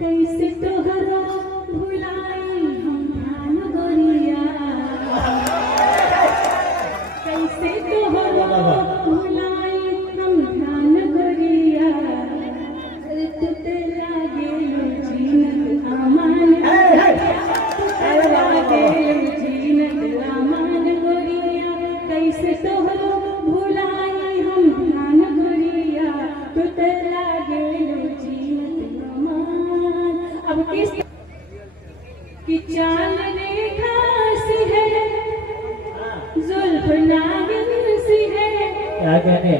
कैसे तोहरा भुलाई हम ध्यान गोरिया, कैसे तोहरा भुलाई हम ध्यान गोरिया, तू तेरा गेलो जीनत आमान, तेरा गेलो जीनत आमान गोरिया, कैसे तोहरा भुलाई हम ध्यान गोरिया, तू तेरा गेलो जीनत आमान। अब किस की चाल रेखा सी है, जुल्फ नागिन सी है, क्या कहने